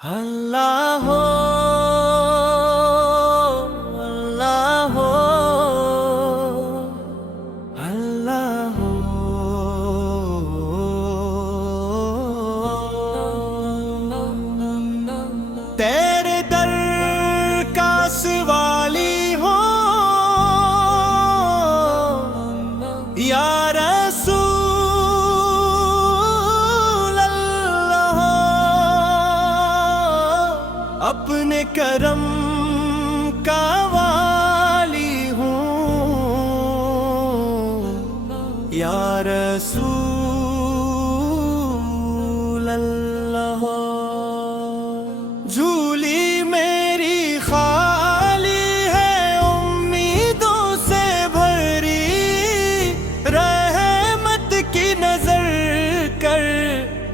اللہ ہو اللہ ہو اللہ ہو تیرے در کا سوالی ہو یا رسول اللہ، اپنے کرم کا والی ہوں یا رسول اللہ۔ جھولی میری خالی ہے امیدوں سے بھری، رحمت کی نظر کر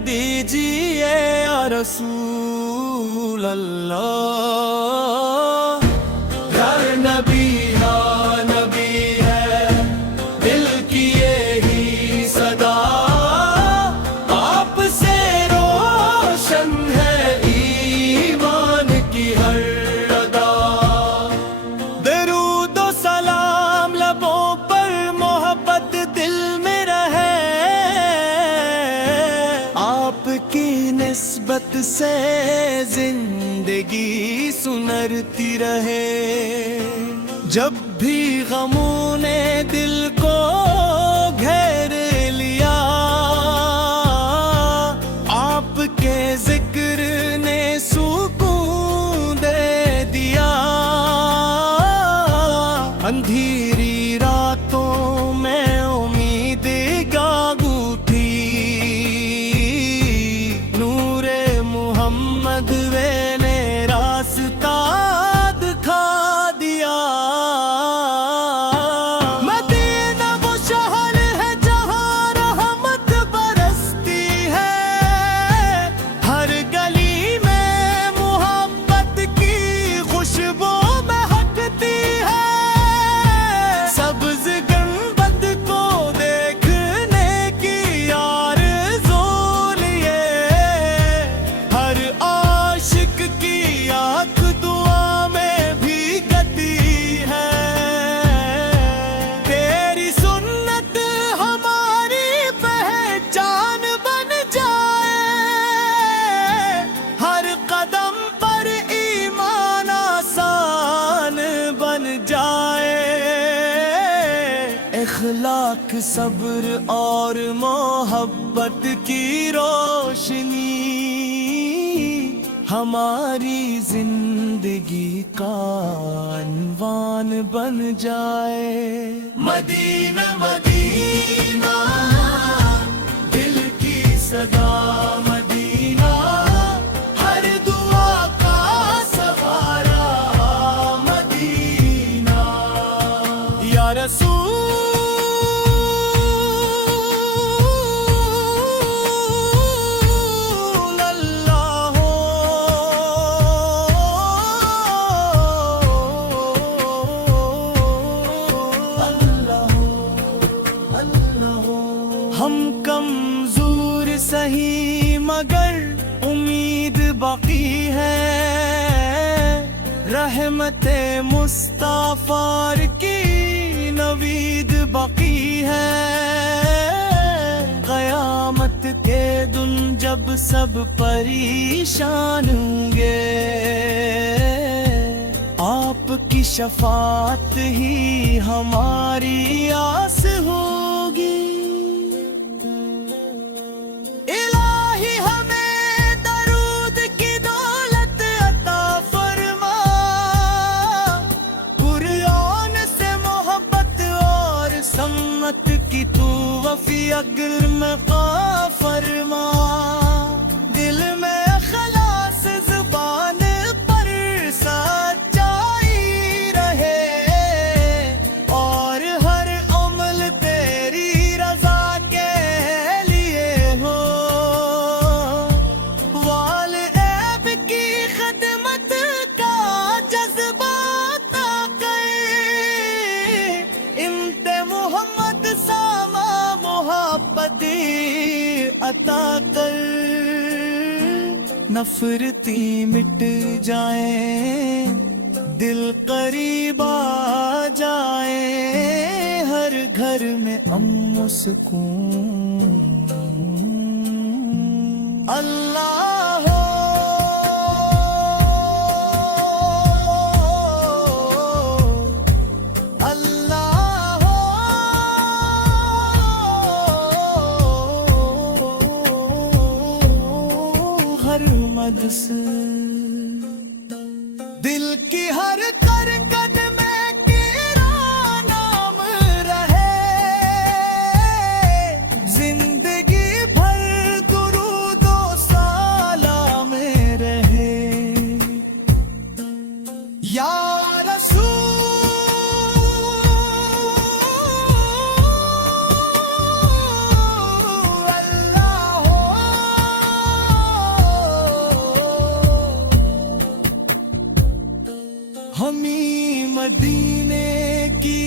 دیجیے یا رسول اللہ۔ گھر نبی یا نبی ہے، دل کی یہی صدا، آپ سے روشن ہے ایمان کی ہر ادا۔ درود و سلام لبوں پر، محبت دل میں رہے، آپ کی نسبت سے زندگی سنرتی رہے۔ جب بھی غموں نے دل کو گھیر لیا، آپ کے ذکر نے سکون دے دیا۔ اندھیری راتوں میں امید جاگو تھی، نور محمد وے نے راستہ دکھا دیا۔ مدینہ وہ شہر ہے جہاں رحمت برستی ہے، ہر گلی میں محبت کی خوشبو مہکتی ہے۔ سبز گنبد کو دیکھنے کی آرزو لیے، ہر عاشق کی آنکھ دعا میں بھیگتی ہے۔ تیری سنت ہماری پہچان بن جائے، ہر قدم پر ایمان آسان بن جائے۔ اخلاق، صبر اور محبت کی روشنی ہماری زندگی کا عنوان بن جائے۔ مدینہ مدینہ دل کی صدا، مدینہ ہر دعا کا سہارا، مدینہ یا رسول اللہ ہو۔ ہم کمزور سہی مگر امید باقی ہے، رحمت مصطفیٰ کی نوید باقی ہے۔ قیامت کے دن جب سب پریشان ہوں گے، آپ کی شفاعت ہی ہماری آس ہوگی۔ الہی ہمیں درود کی دولت عطا فرما، قرآن سے محبت اور سنت کی تو وفی اگر میں فرما۔ دل میں اخلاص، زبان پر سچائی رہے، اور ہر عمل تیرے نفرتیں مٹ جائیں دل قریب آ جائے ہر گھر میں امن و سکون اللہ ہو اللہ ہو ہر مدس دل کی ہر کرکٹ میں تیرا نام رہے زندگی بھر درود و سلام رہے یا رسول اللہ ہو ہمیں مدینے کی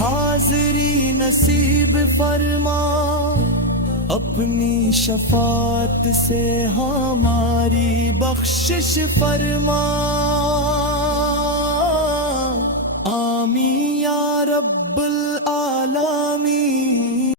حاضری نصیب فرما اپنی شفاعت سے ہماری بخشش فرما